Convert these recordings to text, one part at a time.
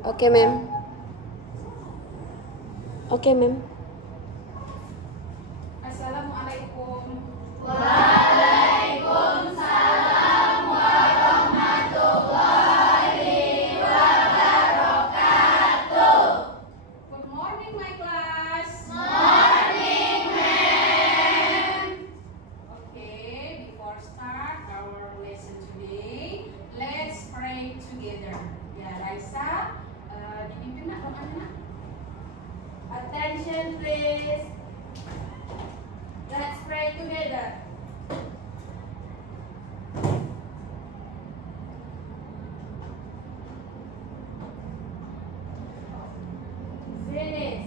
Oke, ma'am. Oke, ma'am. Assalamualaikum. Waalaikumsalam warahmatullahi wabarakatuh. Good morning, my class. Morning, ma'am. Okay, before start our lesson today, let's pray together. Ya, Raisa, dipimpin nak doanya. Attention, please. Let's pray together. Finish.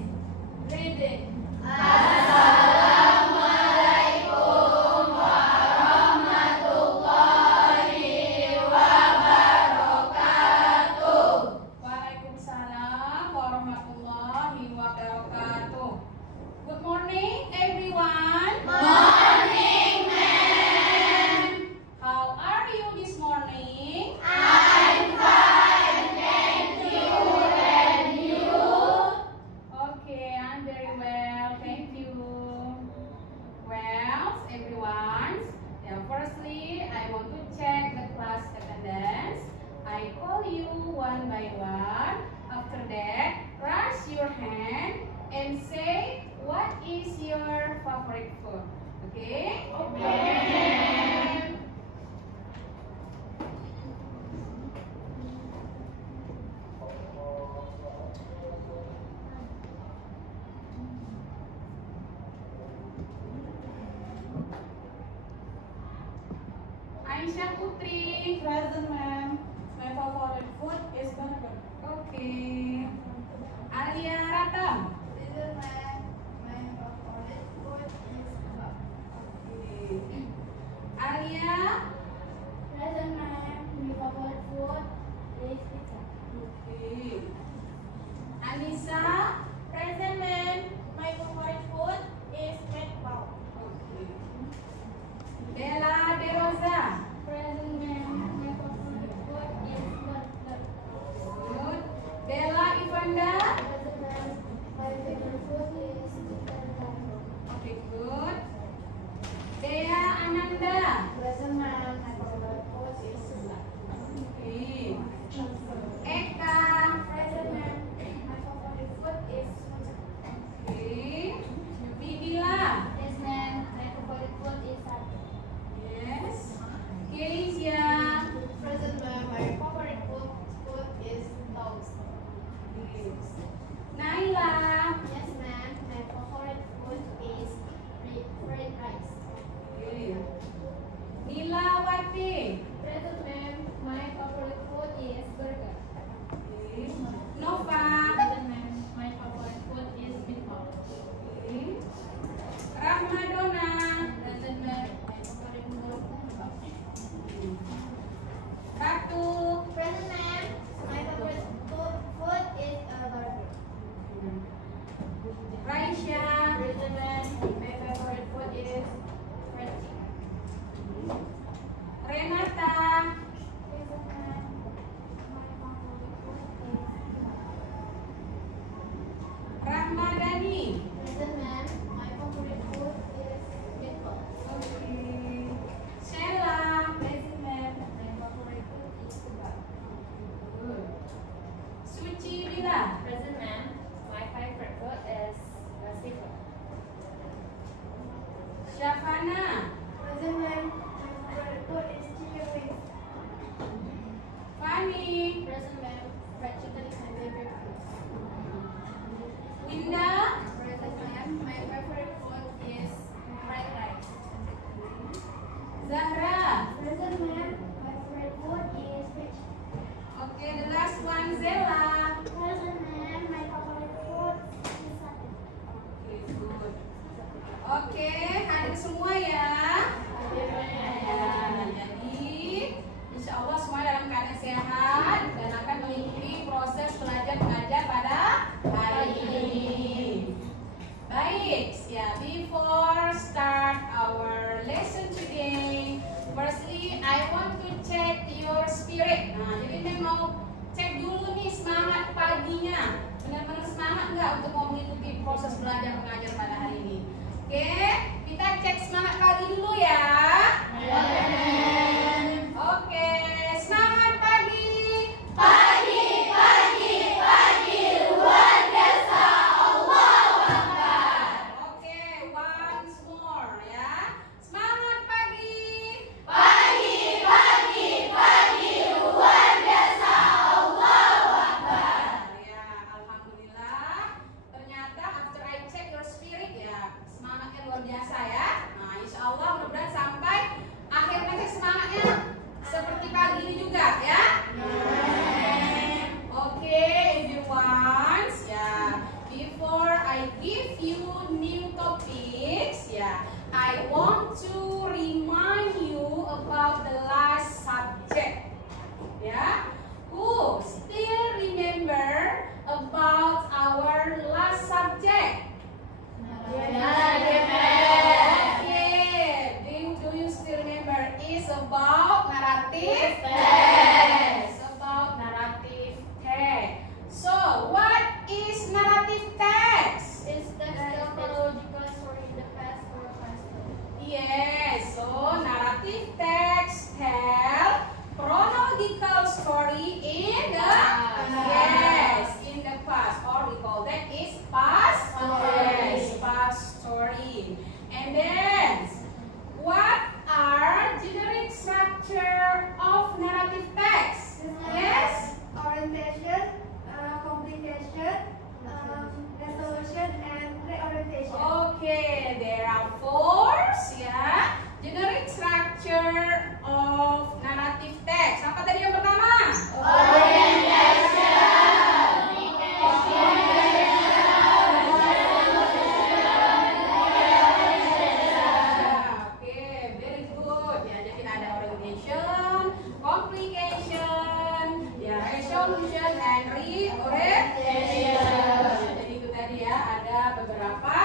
Reading. Assalamualaikum warahmatullahi wabarakatuh. Waalaikumsalam warahmatullahi wabarakatuh. Good morning, everyone. Morning, ma'am. How are you this morning? I'm fine, thank you. And you? Okay, I'm very well, thank you. Well, everyone, firstly, I want to check the class attendance. I call you one by one. After that, raise your hand and say what is your favorite food. Okay? Okay. Aisyah Putri. Present, ma'am. My favorite food is burger. Okay. Alia Ratam. Present, ma'am. My favorite food is kebab. Okay. Alia. Present, ma'am. My favorite food is pizza. Okay. Anissa. Present, ma'am. My favorite food is meatball. Okay. Bella De Rosa. Present, ma'am. My favorite food is burger. Good. Bella Ivanda. Present, ma'am. My favorite food is chicken taco. Okay, good. Dea Ananda. Present, ma'am. My favorite food is salad. Okay. Eka. Present, ma'am. My favorite food is macam. Okay. Bibila. Yes, ma'am. My favorite food is sate. Yes. Keisha. Present, ma'am. My favorite food is toast. Yes. Naila. Yes, ma'am. My favorite food is fried rice. Okay. Nilawati. Present, ma'am. My favorite food is burger. Okay. Nova. Present, ma'am. My favorite food is meatball. Okay. Rahmadona. Present, ma'am. My favorite food is kebab. Ratu. Present, ma'am. My favorite food is a burger. Raisya. Present, ma'am. My favorite food is fried chicken. Renata. Present, ma'am. My favorite food is Rahmadani. Present, ma'am. My favorite food is meatball. Okay. Sheila. Present, ma'am. My favorite food is kebab. Good. Suci Bila. Present, ma'am. My favorite food is seafood. Syafana. Present, ma'am. My favorite food is chicken wings. Fani. Present, ma'am. Fried chicken is my favorite food. Winda. Present, ma'am. My favorite food is fried rice. Zahra. Present, ma'am. My favorite food is fish. Okay, the last one Zella. Present, ma'am. My favorite food is sate. Okay, good. Oke, hadir semua ya. Ya, jadi insya Allah semua dalam keadaan sehat dan akan mengikuti proses belajar mengajar pada hari ini. Baik, ya, before start our lesson today, firstly I want to check your spirit. Nah, jadi saya mau cek dulu nih semangat nggak untuk mau mengikuti proses belajar mengajar pada hari ini? Oke, kita cek semangat pagi dulu ya. Oke, semangat pagi. Pagi, pagi, pagi, luar biasa, Allahu Akbar. Oke, once more ya. Semangat pagi. Pagi, pagi, pagi, luar biasa, Allahu Akbar. Ya, alhamdulillah. Ternyata after I check your spirit ya, semangatnya luar biasa ya. Nah, insya Allah mudah-mudahan sampai akhir nanti semangatnya seperti pagi ini juga ya. Oke, everyone. Ya, before I give you new topics, ya, I want to remind you about the last subject. Ya, who still remember about our last subject? Okay, do you still remember? It's about narrative text. About narrative text. So, what is narrative text? Is text chronological story in the past or past? Yes, so narrative text tell chronological story in the in the past, or we call that is past tense, past story. And then, what are generic structure of narrative text? Yes. Orientation, complication, resolution, and reorientation. Okay, there are four ya generic structure of narrative text. Apa tadi yang pertama? Oke, very good. Ya, jadi ada orientation, complication, ya resolution, and reorientation. Jadi itu tadi ya, ada beberapa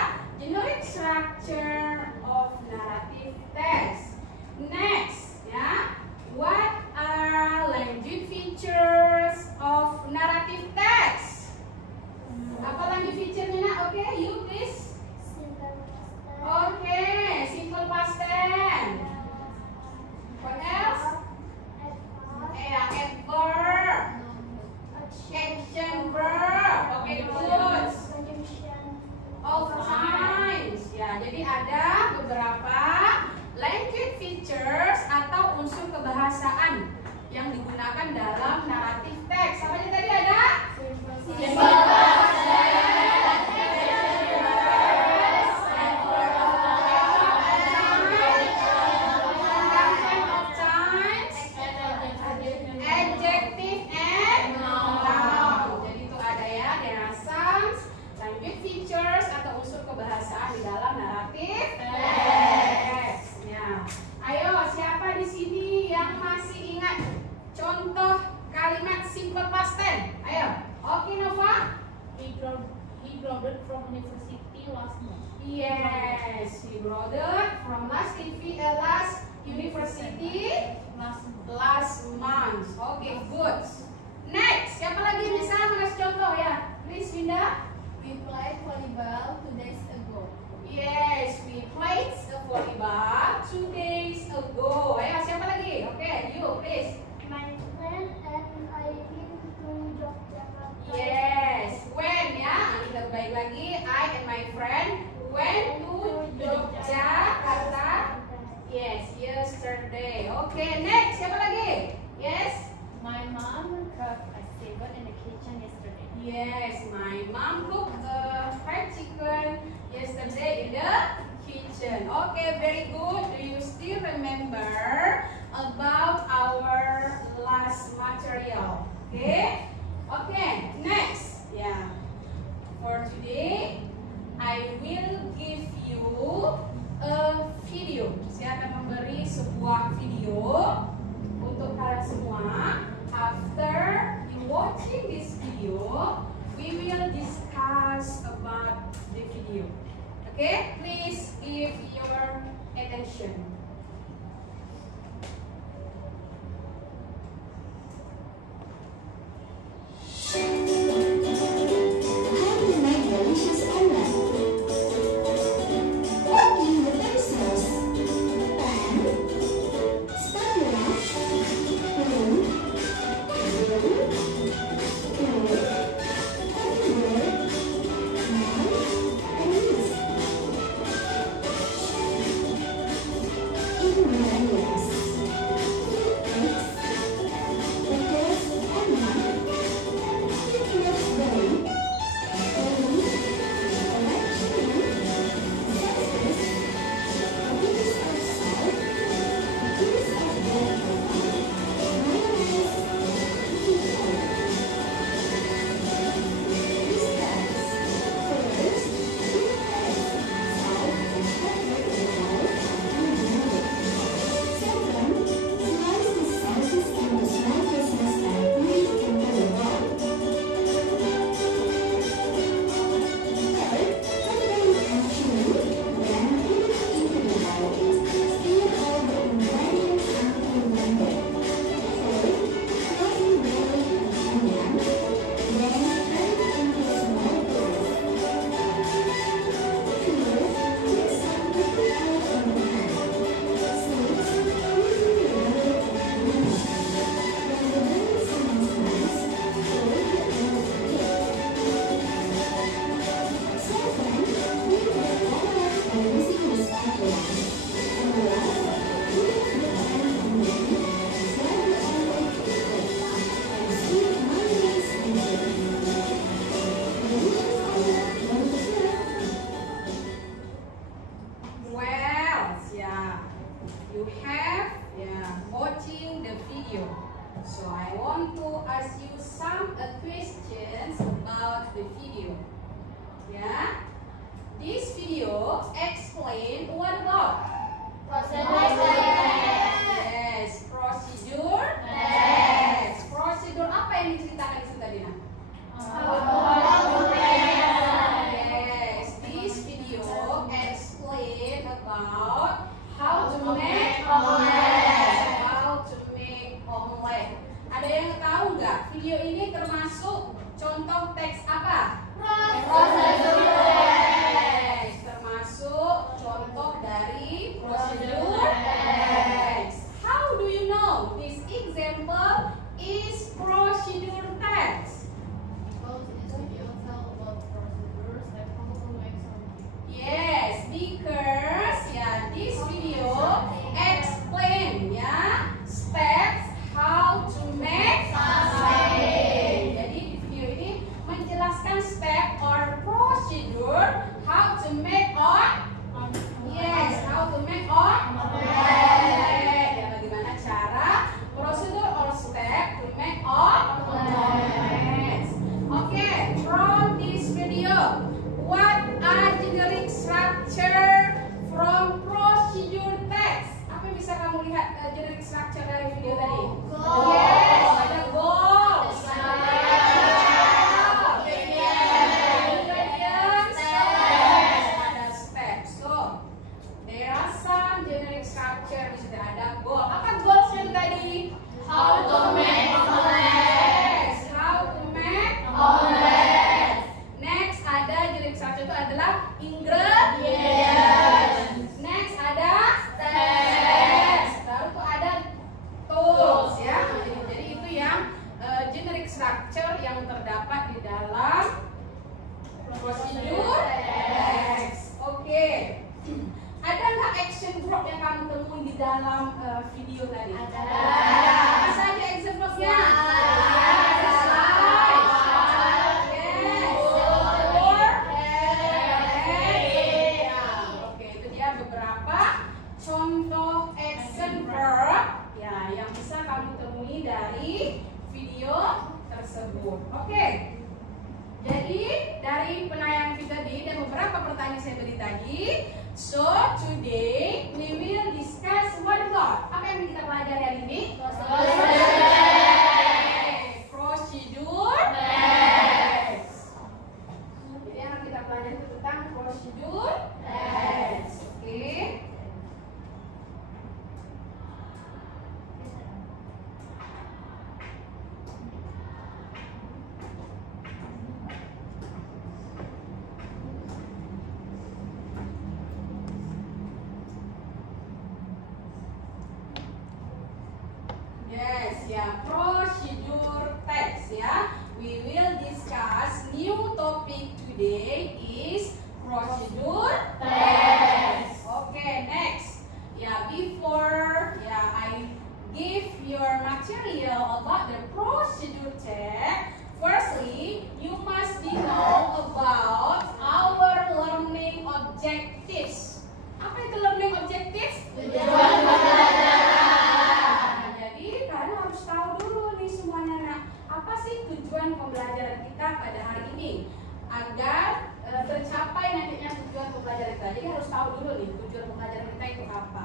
generic structure of narrative text. Next, ya, what are language features of narrative text? Apa language feature-nya? Nak? Oke, you please. Oke, simple past tense. What else? Adverb, action verb. Oke, good. All times. Ya, jadi ada beberapa language features atau unsur kebahasaan yang digunakan dalam narrative text. Apa aja tadi ada? Adjective and noun. Jadi itu ada ya, there are some language features atau unsur kebahasaan di dalam narrative text. Ya. Ayo, siapa di sini yang masih ingat contoh kalimat simple past tense? Ayo. Oke, Nova. He graduated from university last month. Yes, he graduated from last university last month. Oke, good. Next, siapa lagi bisa mengasih contoh ya? Please, Winda. We played volleyball 2 days ago. Yes, we played volleyball 2 days ago. Ayo, siapa lagi? Oke, you please. My friend and I been to Yogyakarta. Yes, when ya? Kita baik lagi. I and my friend went to Yogyakarta. Yes, yesterday. Okay, next. Siapa lagi? Yes. My mom cooked a steak in the kitchen yesterday. Yes, my mom cooked fried chicken yesterday in the kitchen. Okay, very good. Do you still remember about our last material? Okay. Okay, next. Yeah. For today, I will give you a video. Saya akan memberi sebuah video untuk kalian semua. After you watching this video, we will discuss about the video. Okay, please give your attention. Hari naik Ya. This video explain what about? Yes, procedure. Yes, prosedur apa yang diceritakan di situ tadi, Nak? Yes, this video explain about how to make omelet. How to make omelet. Ada yang tahu nggak? Video ini termasuk contoh teks apa? Yes, termasuk contoh dari prosedur teks. How do you know this example is procedure text? Yes, because ya this video explain ya steps how to make something. Jadi di video ini menjelaskan step or procedure how to make yes, how to make ya, bagaimana cara prosedur or step to make omelets. Okay, from this video, what are generic structure from procedure text? Apa yang bisa kamu lihat generic structure dari video tadi? Yes, ada goals. Ada steps. So, there are some generic structure di situ. Ada goal. Apa goalsnya tadi? How to make omelets. How to make omelets. Next ada generic structure itu adalah ingredients. Next ada steps. Baru tuh ada tools ya. Jadi itu yang generic structure yang terdapat di dalam prosedur text. Oke. Ada nggak action group yang kamu temuin di dalam video tadi? Ada. Apa saja action groupnya? Ada slide. Yes. Oke, itu dia beberapa contoh action verb ya yang bisa kamu temui dari video tersebut. Oke. Jadi dari penayangan video tadi dan beberapa pertanyaan saya beri tadi, so today we will discuss what about? Apa yang kita pelajari hari ini? Procedure text. Jadi yang kita pelajari tentang procedure text. Oke. Yes, ya, procedure text ya. We will discuss new topic today is procedure text. Okay, next. Ya, before I give your material about the procedure text, firstly, you must know about our learning objectives. Apa itu learning objectives? Tujuan pembelajaran. Jadi kalian harus tahu dulu nih semuanya. Nah, apa sih tujuan pembelajaran kita pada hari ini? Agar tercapai nantinya tujuan pembelajaran kita. Jadi harus tahu dulu nih tujuan pembelajaran kita itu apa.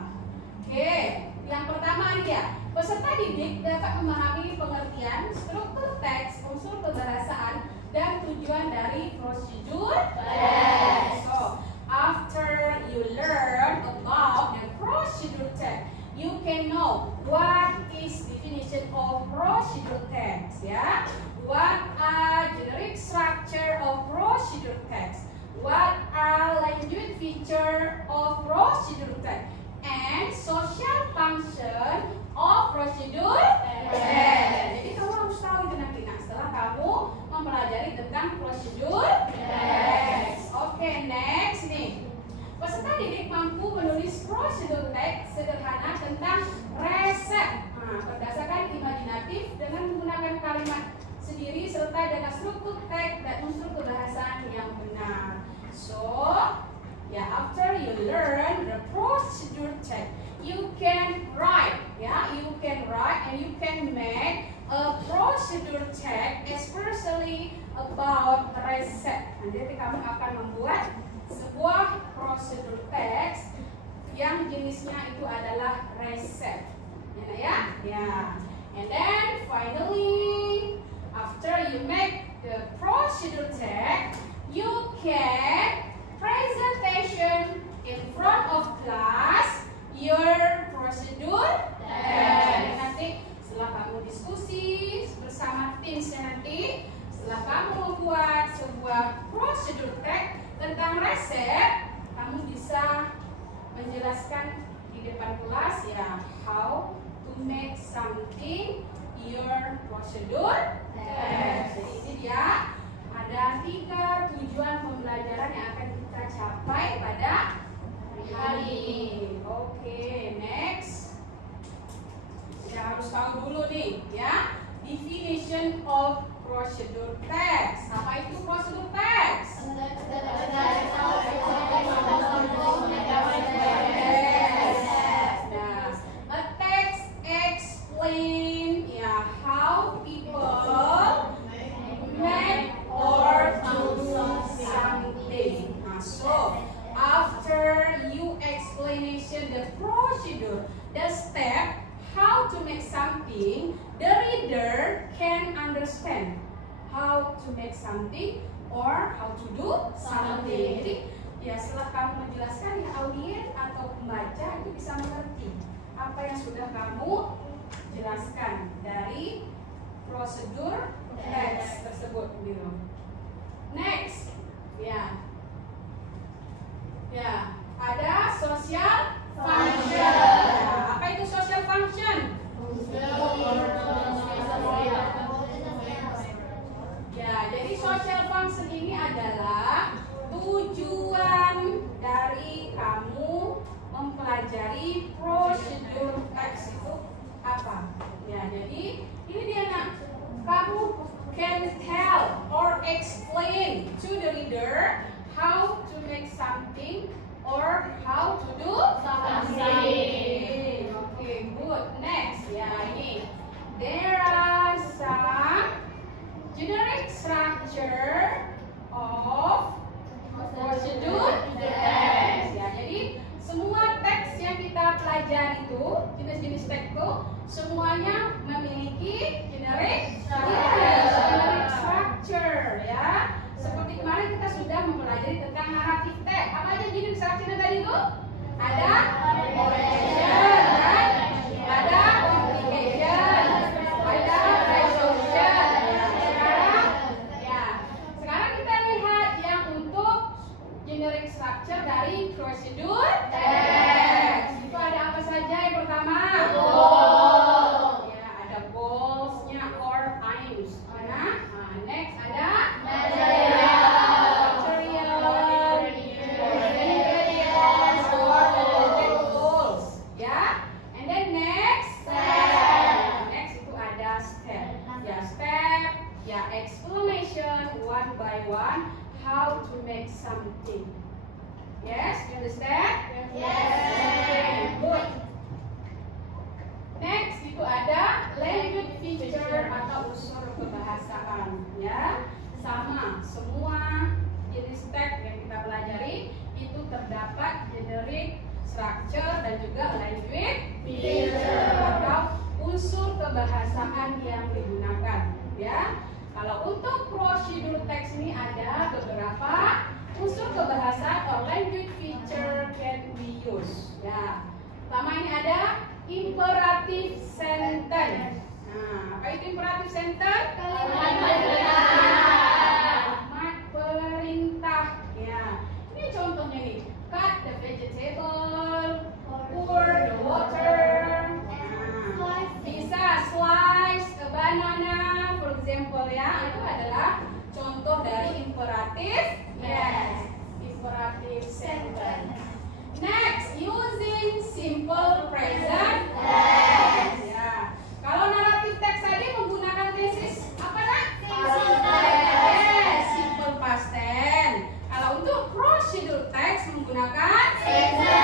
Oke, yang pertama nih ya, peserta didik dapat memahami pengertian struktur teks, unsur kebahasaan, dan tujuan dari prosedur text. So, after you learn about the procedure text, you can know what is definition of procedure text, ya. What are generic structure of procedure text? What are language feature of procedure text? And social function of procedure text. Jadi kamu harus tahu itu nanti. Nah, setelah kamu mempelajari tentang procedure text. Oke, next nih. Peserta didik mampu menulis prosedur teks sederhana tentang resep berdasarkan imajinatif dengan menggunakan kalimat sendiri serta dengan struktur teks dan unsur kebahasaan yang benar. So, after you learn the procedure text, you can write, you can write and you can make a procedure text, especially a about recept. Nanti kamu akan membuat sebuah prosedur teks yang jenisnya itu adalah recept. Ya, ya. And then finally, after you make the procedure text, you can presentation in front of class your procedure text. Nanti setelah kamu diskusi bersama timsnya nanti, setelah kamu membuat sebuah procedure text tentang resep, kamu bisa menjelaskan di depan kelas ya how to make something your procedure text. Jadi ini dia ada 3 tujuan pembelajaran yang akan kita capai pada hari ini. Oke, next. Ya harus tahu dulu nih ya definition of procedure text. Apa itu procedure text? Explain how people make or do something. So after you explanation the procedure, the step how to make something, the reader can understand how to make something or how to do something. Jadi ya setelah kamu menjelaskan ya audiens atau pembaca itu bisa mengerti apa yang sudah kamu jelaskan dari prosedur teks tersebut gitu. Next, ya, ada social function. Ya, apa itu social function? Ya, jadi social function ini adalah tujuan dari kamu mempelajari prosedur teks itu apa? Ya, jadi ini dia nak. Kamu can tell or explain to the reader how to make something or how to do something. Okay, good. Next, ya ini. There are some generic structure of procedure text. Ya, jadi semua teks yang kita pelajari itu, jenis-jenis teks itu semuanya memiliki generic structure ya. Seperti kemarin kita sudah mempelajari tentang naratif teks. Apa aja jenis structure tadi itu? Ada oration, ada implication, ada resolution. Sekarang kita lihat yang untuk generic structure dari prosedur teks. Itu ada apa saja? Yang pertama, ya, ada goals-nya or aims. Next ada material or related goals. Ya. And then next itu ada step. Ya, step, ya explanation one by one how to make something. Yes, you understand? Yes. Okay, good. Next itu ada language feature atau unsur kebahasaan. Ya, sama semua jenis teks yang kita pelajari itu terdapat generic structure dan juga language feature atau unsur kebahasaan yang digunakan. Ya, kalau untuk prosedur teks ini ada beberapa unsur kebahasaan atau language feature can be used. Ya, pertama ini ada imperative sentence. Nah, apa itu imperative sentence? Kalimat perintah. Ya, ini contohnya nih. Cut the vegetable, pour the water. Nah, bisa slice a banana, for example ya. Itu adalah contoh dari imperative. Yes, imperative sentence. Next, using simple present tense. Ya. Kalau naratif teks tadi menggunakan tesis apa nak? Yes, simple past tense. Kalau untuk prosedur teks menggunakan simple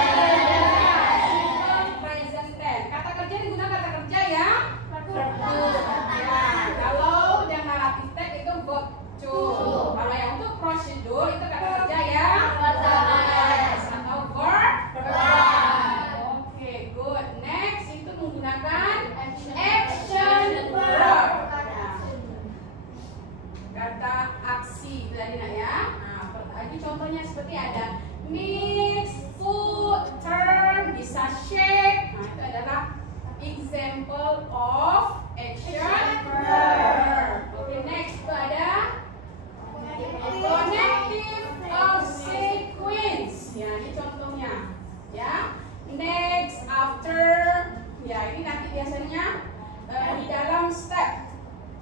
present tense. Kata kerja digunakan kata kerja yang verb. Ya. Kalau yang naratif teks itu verb to. kata aksi tadi nak ya. Nah, lagi contohnya seperti ada mix, food, turn, bisa shake. Nah, itu adalah example of action verb. Oke, next itu ada connective of sequence. Ya, ini contohnya. Ya, next, after. Ya, ini nanti biasanya di dalam step.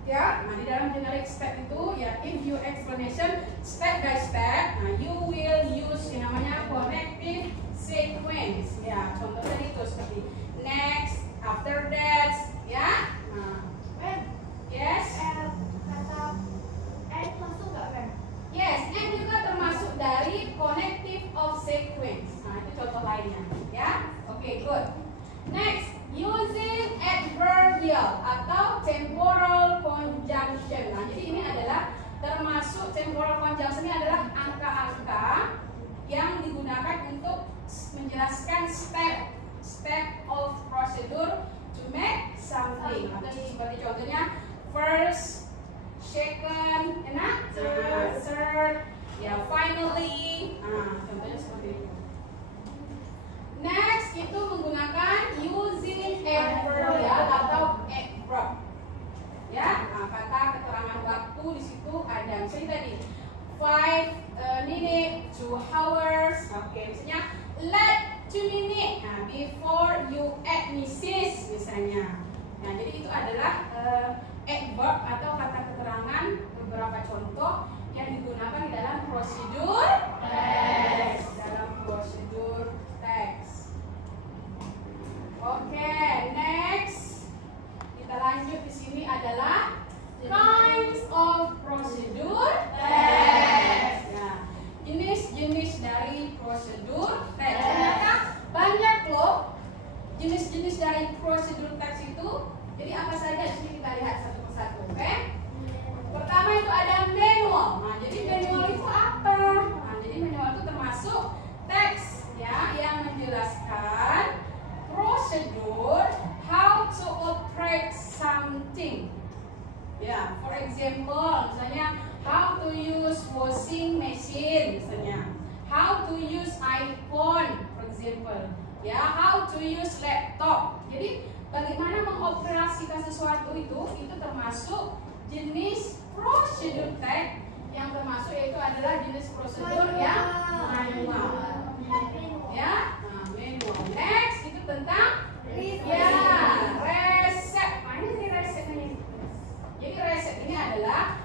Ya, nah di dalam generic step itu ya if you explanation step by step, nah you will use yang namanya connective sequence. Ya, contohnya itu seperti next, after that, ya. Nah, yes. Kata and masuk nggak kan? Yes, and juga termasuk dari connective of sequence. Nah, itu contoh lainnya, ya. Oke, good. Next, using adverbial atau temporal conjunction. Nah, jadi ini adalah termasuk temporal conjunction ini adalah angka-angka yang digunakan untuk menjelaskan step of procedure to make something. Atau seperti contohnya first, second, third, ya finally. Nah, contohnya seperti itu. Next itu menggunakan using adverbial atau adverb. Ya, nah, kata keterangan waktu di situ ada misalnya tadi 5 minutes, 2 hours. Oke, misalnya let 2 minutes. Nah, before you add Mrs. misalnya. Nah, jadi itu adalah adverb atau kata keterangan beberapa contoh yang digunakan di dalam prosedur teks. Dalam prosedur teks. Oke, next kita lanjut di sini adalah kinds of procedure text. Ya, jenis-jenis dari prosedur teks. Ternyata banyak loh jenis-jenis dari prosedur teks itu. Jadi apa saja di sini kita lihat satu persatu, oke? Pertama itu ada manual. Nah, jadi manual itu apa? Nah, jadi manual itu termasuk teks ya yang menjelaskan prosedur how to operate something. Ya, for example, misalnya how to use washing machine, misalnya how to use iPhone, for example. Ya, how to use laptop. Jadi bagaimana mengoperasikan sesuatu itu termasuk jenis prosedur teks yang termasuk yaitu adalah jenis prosedur yang manual. Ya, nah, manual. Next itu tentang ya resep. Mana sih resepnya? Jadi resep ini adalah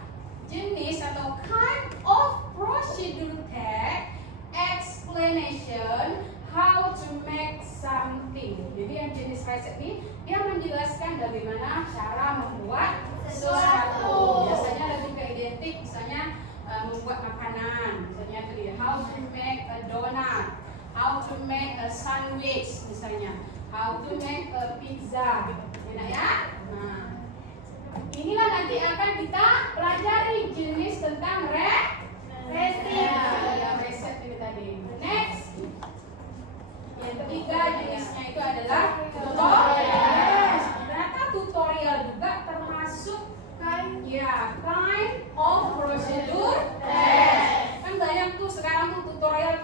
jenis atau kind of prosedur text explanation how to make something. Jadi yang jenis resep ini dia menjelaskan bagaimana cara membuat sesuatu. Biasanya lebih ke identik, misalnya membuat makanan. Misalnya tadi how to make a donut, how to make a sandwich, misalnya how to make a pizza. Enak ya? Nah, inilah nanti akan kita pelajari jenis tentang resep. Ya, resep ini tadi. Next, yang ketiga jenisnya itu adalah tutorial. Ternyata tutorial juga termasuk kind of procedure test. Kan banyak tuh sekarang tuh tutorial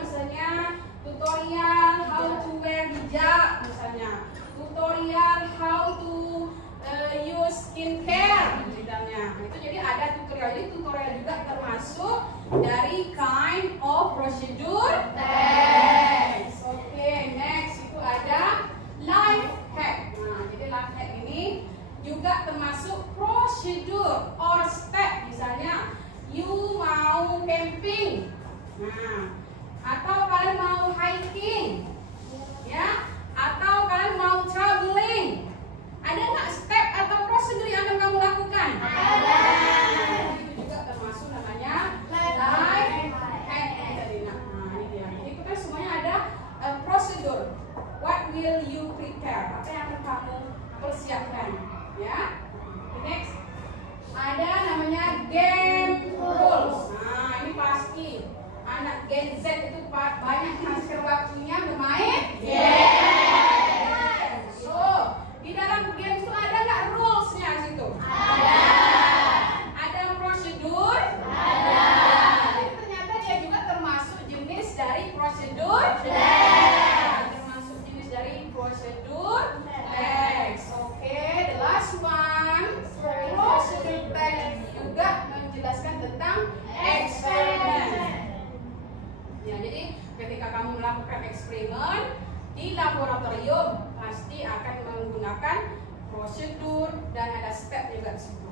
misalnya tutorial how to wear hijab misalnya, tutorial how to use skincare misalnya. Itu jadi ada tutorial. Jadi tutorial juga termasuk dari kind of procedure test. Oke, next itu ada life hack. Nah, jadi life hack ini juga termasuk prosedur or step. Misalnya you mau camping, nah, atau kalian mau hiking, ya, atau kalian mau traveling. Ada nggak step atau prosedur yang akan kamu lakukan? Ada. Itu juga termasuk namanya life hack. Nah, ini dia. Itu kan semuanya ada prosedur. What will you prepare? Apa yang akan kamu persiapkan? Ya. Next, ada namanya game rules. Nah, ini pasti anak Gen Z menjelaskan tentang eksperimen. Ya, jadi ketika kamu melakukan eksperimen di laboratorium pasti akan menggunakan prosedur dan ada step juga di situ.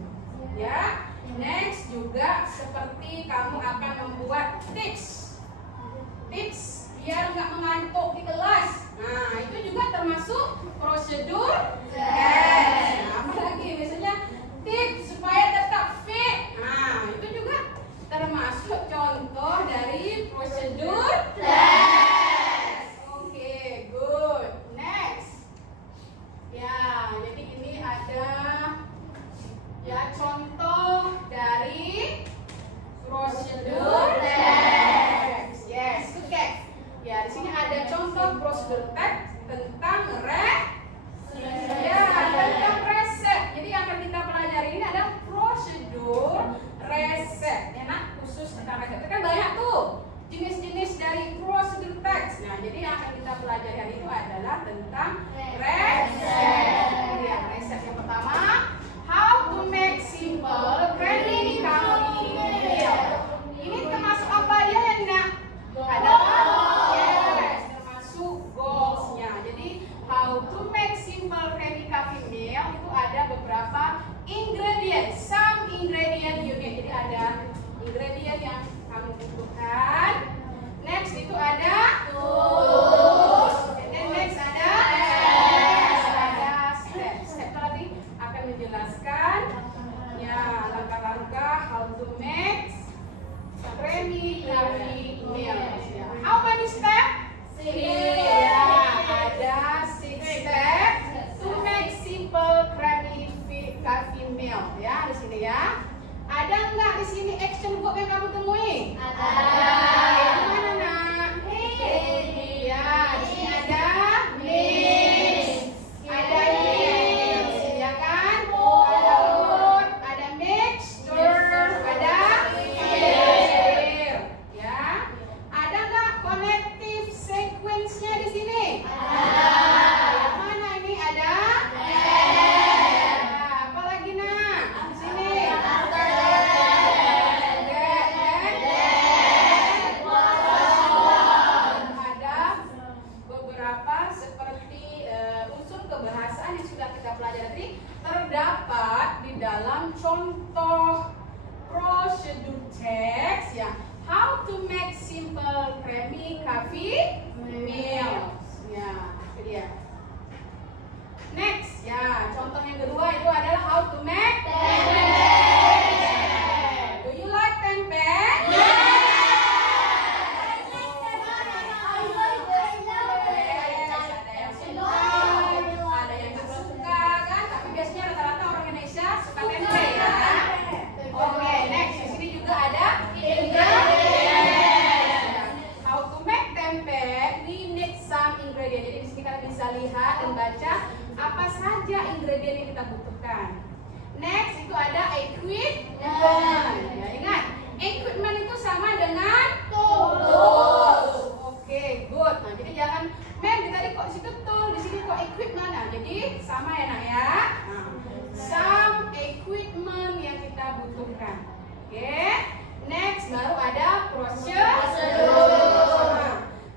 Ya. Next juga seperti kamu akan membuat tips biar nggak mengantuk di kelas. Nah, itu juga termasuk prosedur tes. Nah, apalagi misalnya tips supaya tetap fit. Nah, itu juga termasuk contoh dari prosedur tes. Oke, good. Next. Ya, jadi ini ada ya contoh dari prosedur tes. Yes, oke. Ya, di sini ada contoh prosedur tes tentang tentang resep. Jadi yang akan kita pelajari ini ada prosedur resep. Enak khusus tentang resep. Itu kan banyak tuh jenis-jenis dari prosedur tes. Nah, jadi yang akan kita pelajari hari itu adalah tentang resep. Ya, resep yang pertama, how to make simple creamy coffee meal. Ini termasuk apa dia ya, Nak? Yes, termasuk goalsnya. Jadi how to make simple creamy coffee meal itu ada beberapa ingredient, some ingredient unit. Jadi ada ingredient yang kamu butuhkan. Next itu ada tools. And then next ada step tadi akan menjelaskan ya langkah-langkah how to make creamy coffee meal. How many steps? Ya, ada 6 steps to make simple creamy coffee meal. Ya, di sini ya. Ada nggak di sini action verb yang kamu temui? Ada. Yang mana, Nak? Ya, di sini ada mix. Ada mix, ya kan? Ada put, ada mixture, ada fill. Ya. Ada nggak connective sequence-nya di sini? Ada. Yang mana ini ada? Apa lagi, Nak? Di sini. Ada beberapa seperti unsur kebahasaan yang sudah kita pelajari terdapat di dalam contoh prosedur teks ya. How to make simple creamy coffee meal. Ya, itu dia. Next, ya, contoh yang kedua itu adalah how to make tempe. Do you like tempe? Ada yang suka, ada yang nggak suka kan? Tapi biasanya rata-rata orang Indonesia suka tempe ya. Oke, next di sini juga ada how to make tempe. We need some ingredient. Jadi di sini kalian bisa lihat dan baca apa saja ingredient yang kita butuhkan. Next itu ada equipment. Ya, ingat, equipment itu sama dengan tools. Oke, good. Nah, jadi jangan tadi kok di situ tool, di sini kok equipment. Nah, jadi sama ya, Nak ya. Nah, some equipment yang kita butuhkan. Oke. Next baru ada prosedur.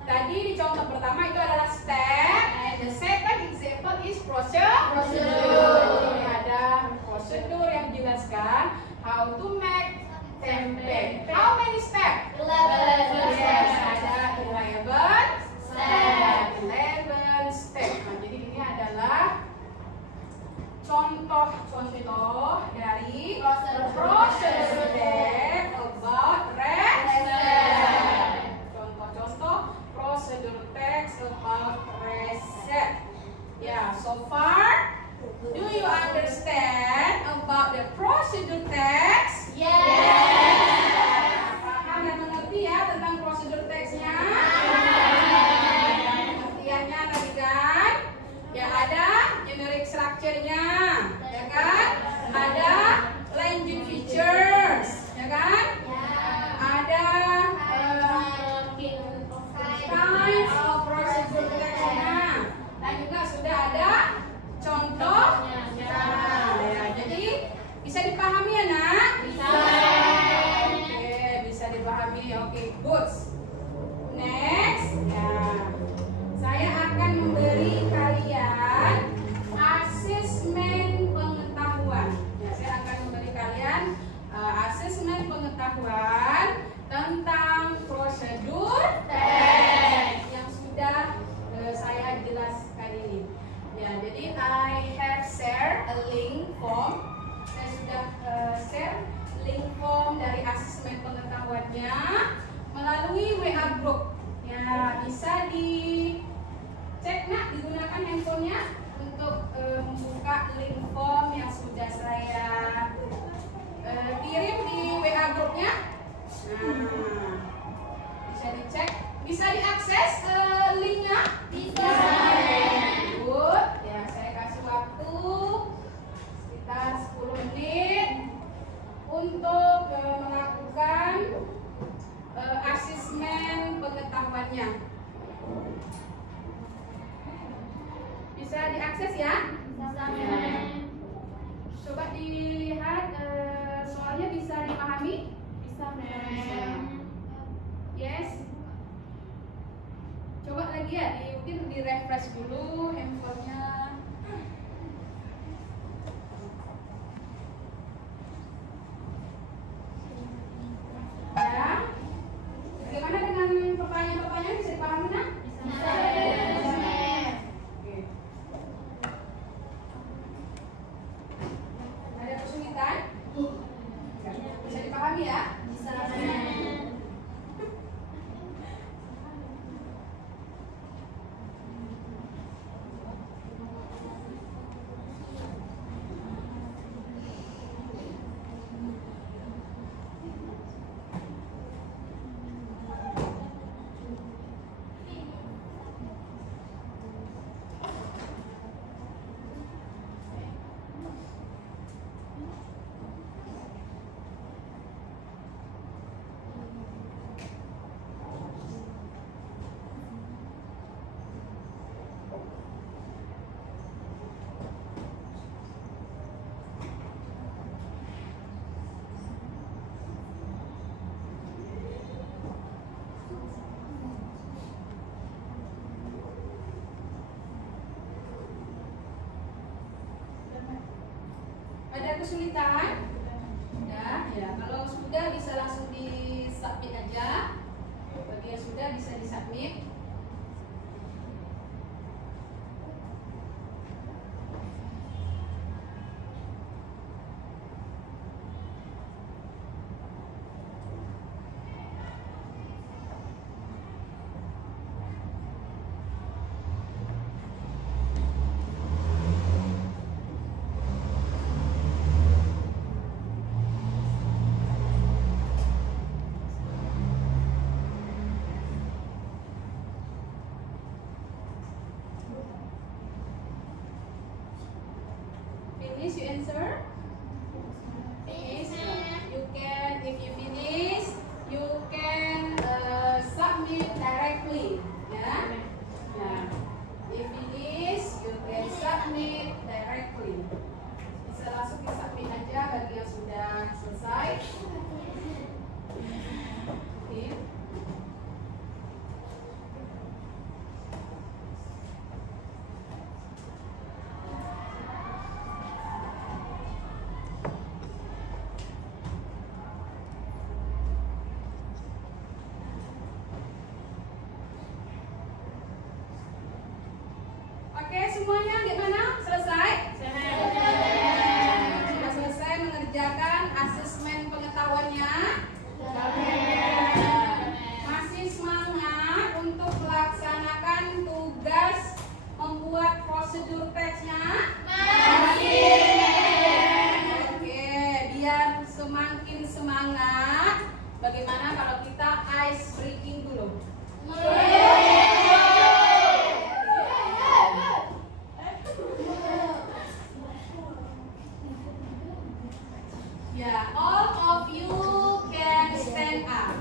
Tadi di contoh pertama itu adalah step. The second example is prosedur. Ini ada prosedur yang menjelaskan how to make tempe. How many steps? 11. Yes, ada 11 step. Nah, jadi ini adalah contoh-contoh dari prosedur pengetahuan tentang prosedur tes yang sudah saya jelaskan ini. Ya, jadi I have share a link form. Saya sudah share link form dari asesmen pengetahuannya melalui WA group. Ya, bisa dicek nak, digunakan handphonenya untuk membuka link form yang sudah saya kirim di WA grupnya. Nah, bisa dicek, bisa diakses linknya. Bisa. Good. Ya, saya kasih waktu sekitar 10 menit untuk melakukan asesmen pengetahuannya. Bisa diakses ya? Coba dilihat soalnya bisa dipahami? Bisa, Ma'am. Yes. Coba lagi ya, mungkin di refresh dulu handphonenya. Ya. Bagaimana dengan pertanyaan-pertanyaan, bisa dipahami nak? Bisa. Oke. Ada kesulitan? Bisa dipahami ya? Bisa. Ada kesulitan? Ya, kalau sudah bisa langsung di submit aja. Bagi yang sudah bisa di submit. Finish, you answer? Finish. You can, if you finish, you can submit directly. Ya. Nah, if finish, you can submit directly. Bisa langsung di submit aja bagi yang sudah selesai. Oke. Oke, semuanya gimana? Selesai? Sudah selesai mengerjakan asesmen pengetahuannya? Masih semangat untuk melaksanakan tugas membuat prosedur teksnya? Oke, biar semakin semangat, bagaimana kalau kita ice breaking dulu? Yeah, all of you can stand up.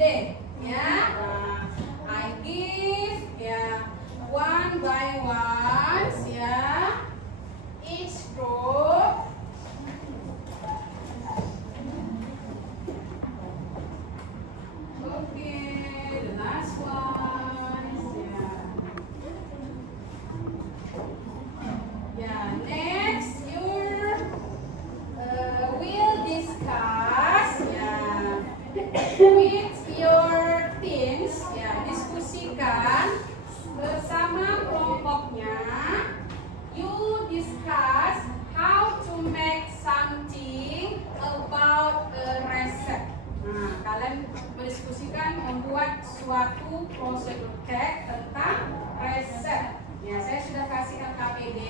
KPD. Ya, nah, I give ya one by one ya each group. Okay, the last one. Yeah, next you will discuss with your teams, diskusikan bersama kelompoknya. You discuss how to make something about a recipe. Nah, kalian berdiskusikan membuat suatu prosedur teks tentang resep. Ya, saya sudah kasih LKPD.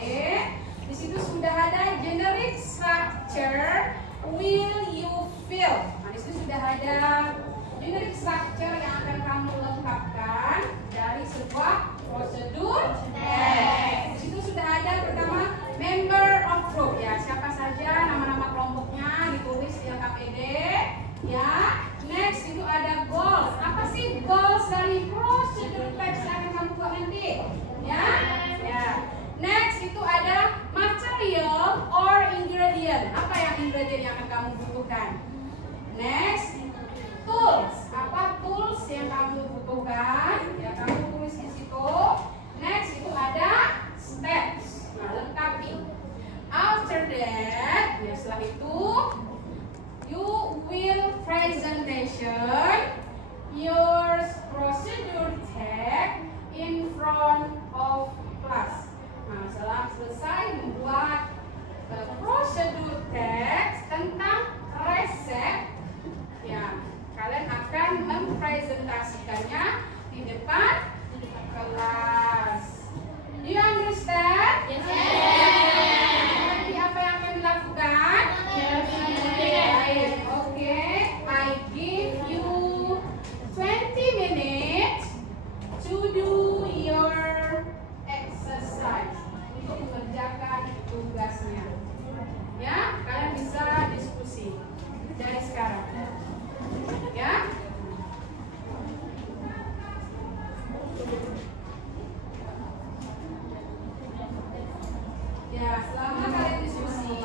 Di situ sudah ada generic structure. Will you fill? Nah, di situ sudah ada generic structure yang akan kamu lengkapkan dari sebuah prosedur teks. Di situ sudah ada pertama member of group. Ya, siapa saja nama-nama kelompoknya ditulis di LKPD. Ya, next itu ada goals. Apa sih goals dari prosedur teks yang akan kamu buat nanti? Ya, ya. Next itu ada material or ingredient. Apa yang ingredient yang akan kamu butuhkan? Next, tools. Apa tools yang kamu butuhkan? Ya, kamu tulis di situ. Next itu ada steps. Nah, lengkapi. After that, ya setelah itu you will presentation your procedure text in front of class. Nah, setelah selesai membuat prosedur teks tentang resep, ya kalian akan mempresentasikannya di depan kelas. Do you understand? Yes. Nanti apa yang akan dilakukan? Baik, oke. I give you 20 minutes to do your exercise, untuk mengerjakan tugasnya. Ya, kalian bisa diskusi dari sekarang. Ya. Ya, selama kalian diskusi,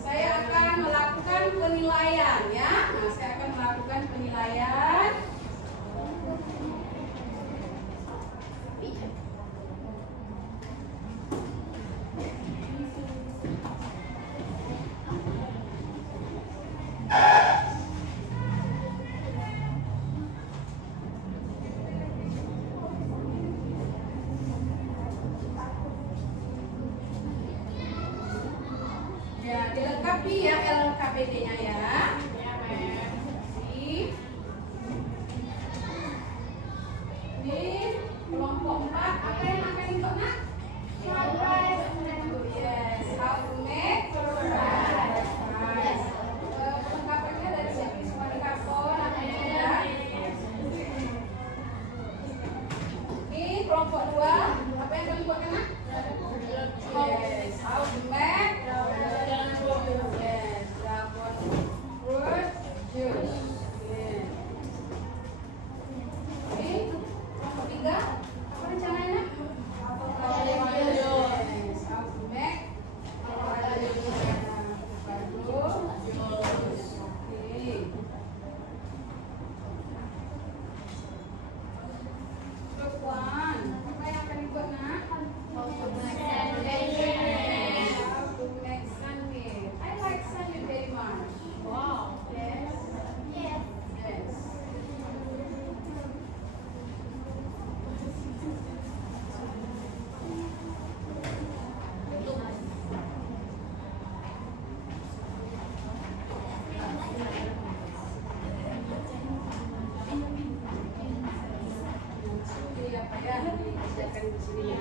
saya akan melakukan penilaian ya. Nah, saya akan melakukan penilaian. Ya, dilengkapi ya LKPD-nya ya. Ini kelompok 4, apa yang akan ikut nak? Yes, how to make fries. Perlengkapannya dari siapin semua di karton, namanya ya. Ini kelompok 2, apa yang kalian buatkan nak? Yes, how to make yes, dragon fruit juice. Yes. Oke, kelompok 3, apa rencananya? Yes, how to make avocado juice. Oke. Group 1, apa yang akan dibuat nak? How to make sandwich. I like sandwich very much. Wow. Yes. Yes. Yes. Jadi apa ya? Dikerjakan di sini ya.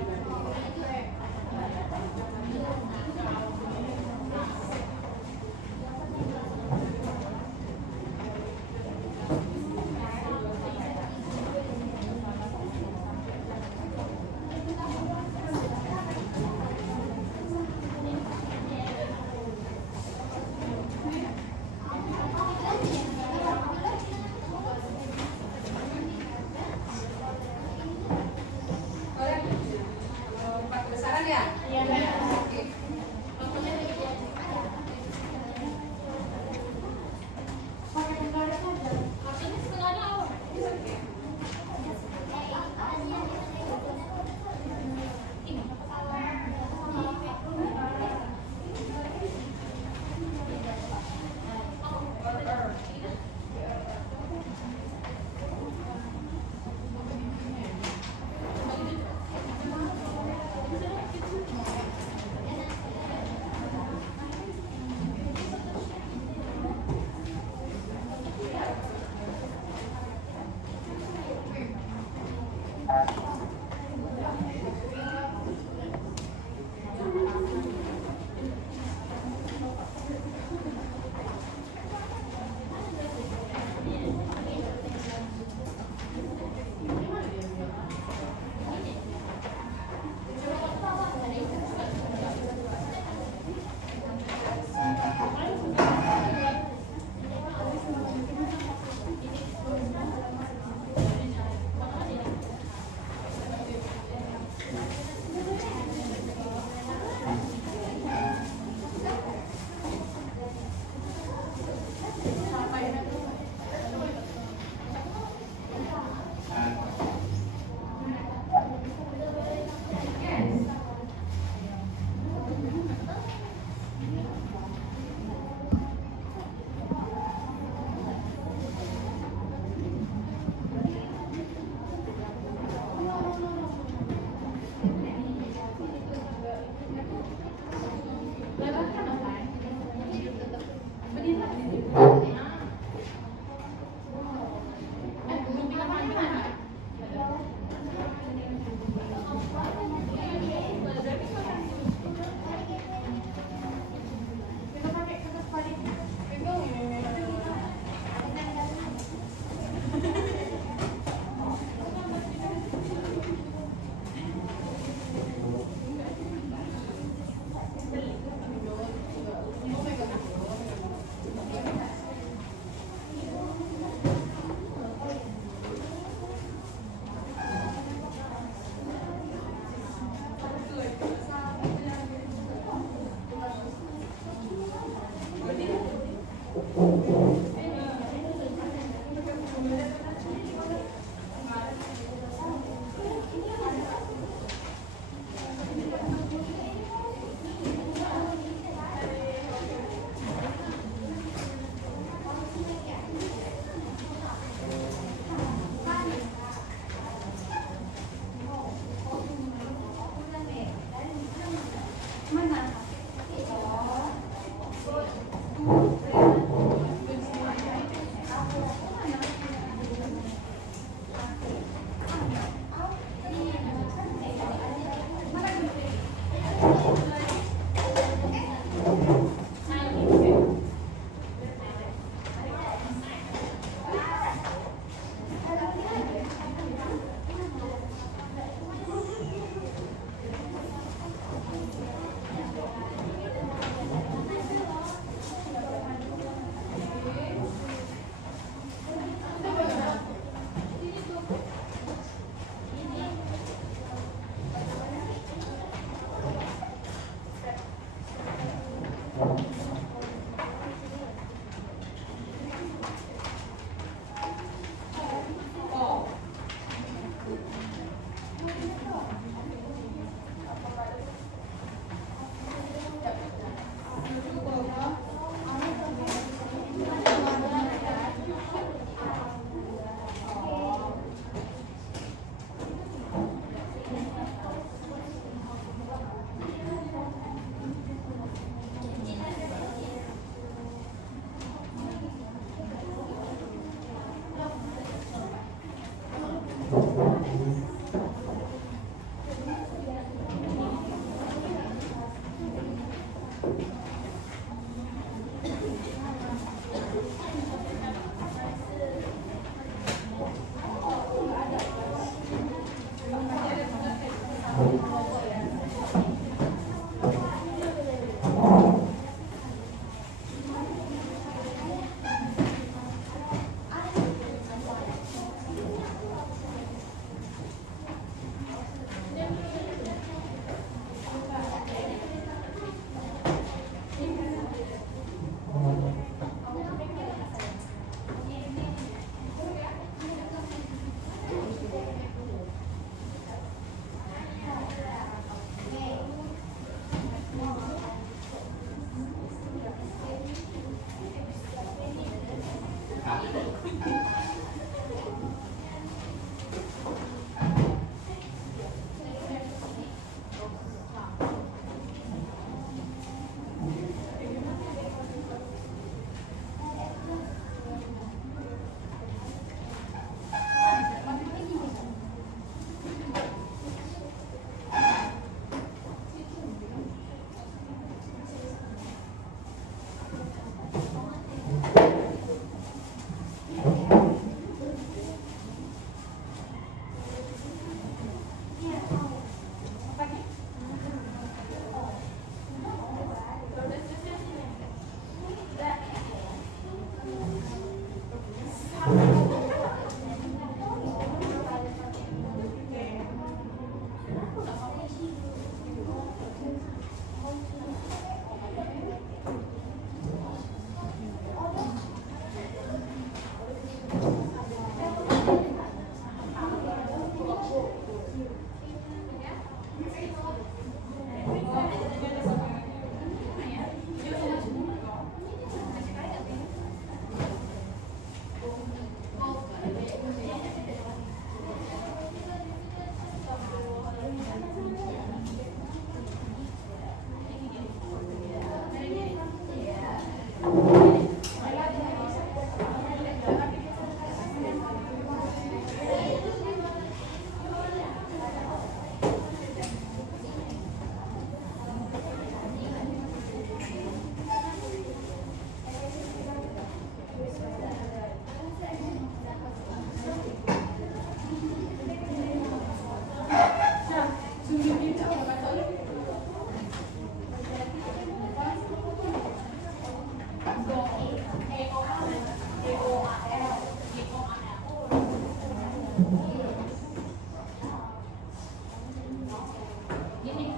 Ini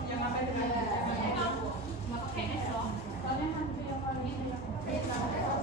yang apa itu? Nggak pakai es loh. Soalnya hantu yang paling Ini pakai es.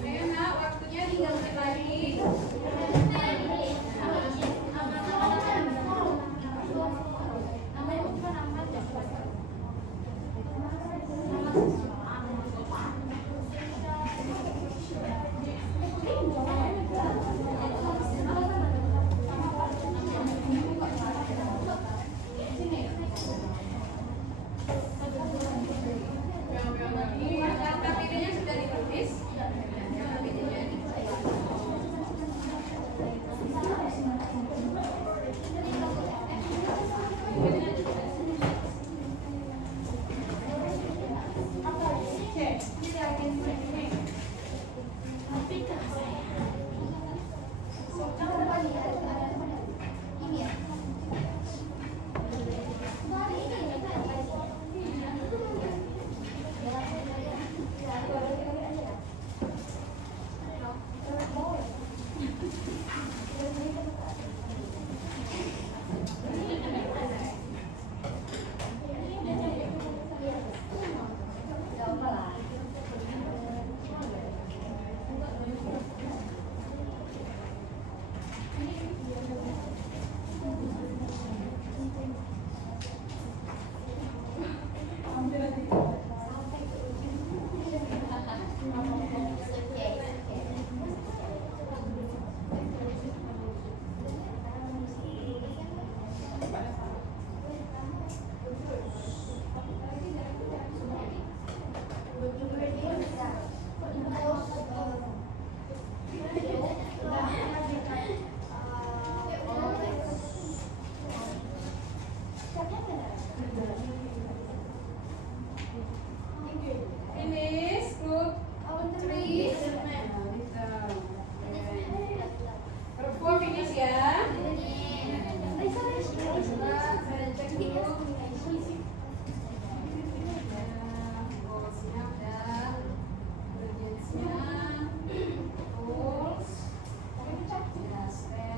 Ayo nak, waktunya 3 menit lagi. Data videonya sudah ditulis. Data videonya finish group 3. Group 4 finish ya. Goalsnya udah, urgence-nya, goals, aspek.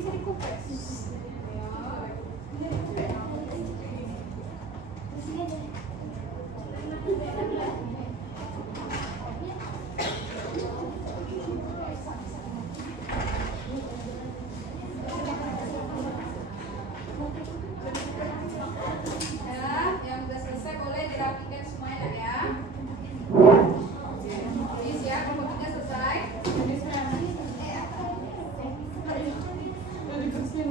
bisa dikupas. Yang udah selesai boleh dirapikan semuanya ya. Please ya, kelompoknya selesai. Jadi sekarang dari bersih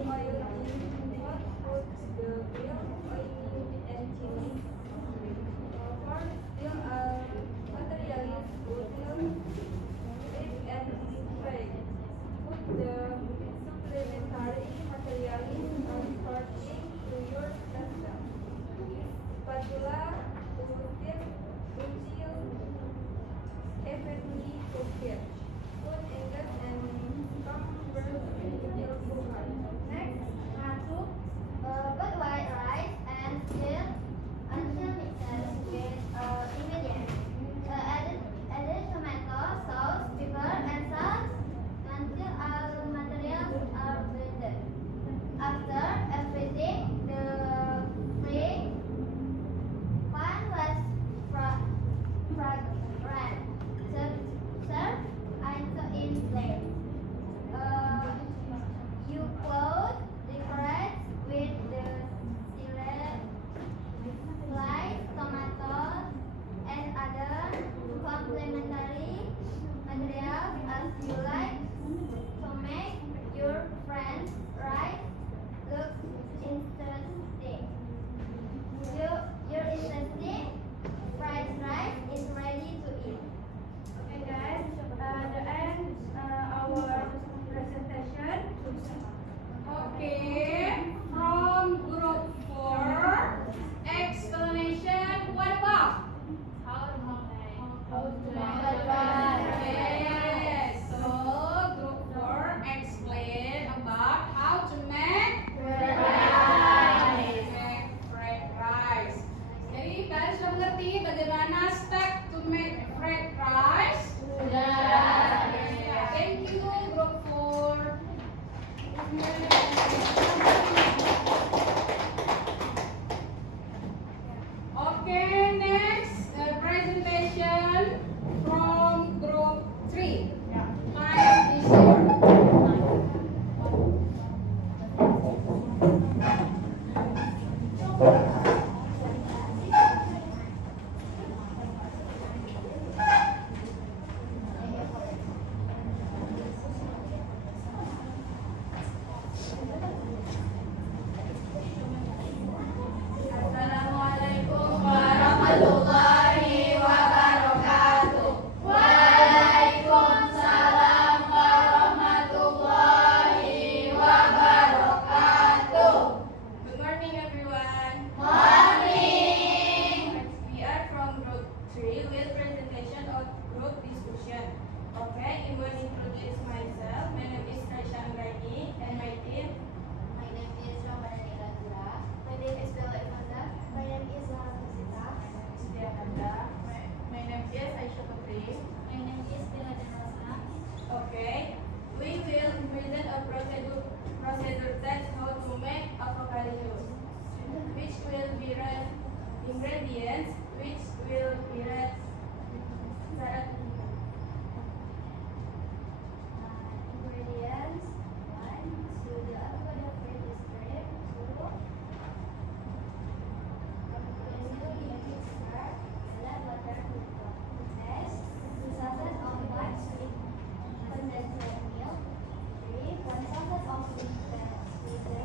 oil in hot food, the oil, oily, and chili. For still materials, oil, rich and fried. Put the supplementary materials according to your custom. Spatula until evenly cooked. Put eggs and convert until cooked. Next, masuk put white rice and stir until mixed with ingredients. Add tomato, sauce, pepper, and salt until all materials are blended. After everything, the frying pan was fragrant. Serve into in plate. You could decorate with the sliced tomatoes and other complementary materials as you like to make your French rice look interesting. Your interesting fried rice is ready to eat. Okay guys, the end our presentation. Okay, from group 4, explanation what about? How to Yes, so group 4 explain about how to make fried rice. Jadi kalian sudah mengerti bagaimana step to make fried rice? Sudah. Thank you group 4. Okay, next presentation from group 3. Time is yours. Assalamualaikum warahmatullahi wabarakatuh. Waalaikumsalam warahmatullahi wabarakatuh. Good morning, everyone. Morning. We are from Group 3 with presentation of group discussion. Okay, I will introduce myself. My name is Raisha Anggraini and my team. My name is Ramadhani Razura. My name is Bella Imelda. My name is Zahra Sita. My name is Aisyah Putri. My name is Bella Denrosa. Okay, we will present a procedure test how to make avocado juice, which will be read ingredients, which will be read Ingredients: 1. Sugar avocado fruit is grape. 2. Avocado mixture. Add water to test. Sachet of white sweet condensed milk. 3. 1 sachet of sweetened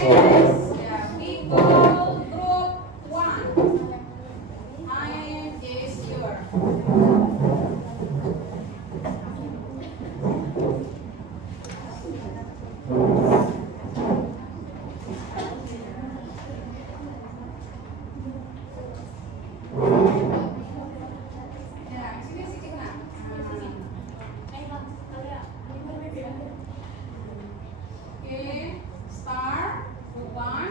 Next, ya, people group 1. Time is your. Ya, sini sini kena. Okay, start. Group 1.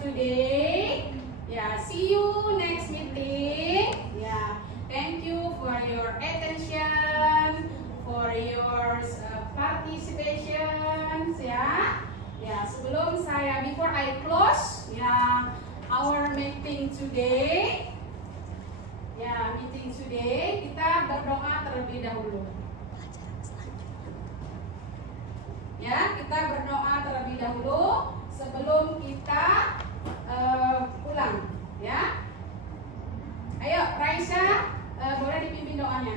today. Yeah, see you next meeting. Yeah, thank you for your attention, for your participation. Ya, ya. Sebelum saya, before I close, ya, our meeting today. Ya, meeting today kita berdoa terlebih dahulu. Ya, kita berdoa terlebih dahulu sebelum kita pulang. Ya, ayo Raisa, boleh dipimpin doanya.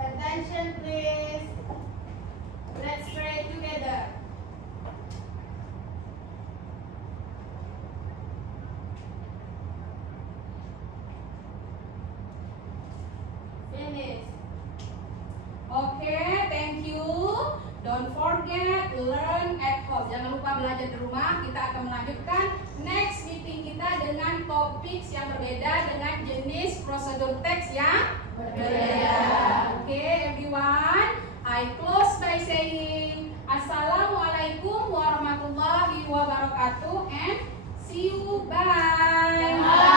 Attention please. Let's pray together. Finish. Oke, thank you. Don't forget, learn at home. Jangan lupa belajar di rumah. Kita akan melanjutkan next meeting kita dengan topik yang berbeda, dengan jenis prosedur teks yang berbeda. Oke, everyone. I close by saying Assalamualaikum warahmatullahi wabarakatuh and see you. Bye.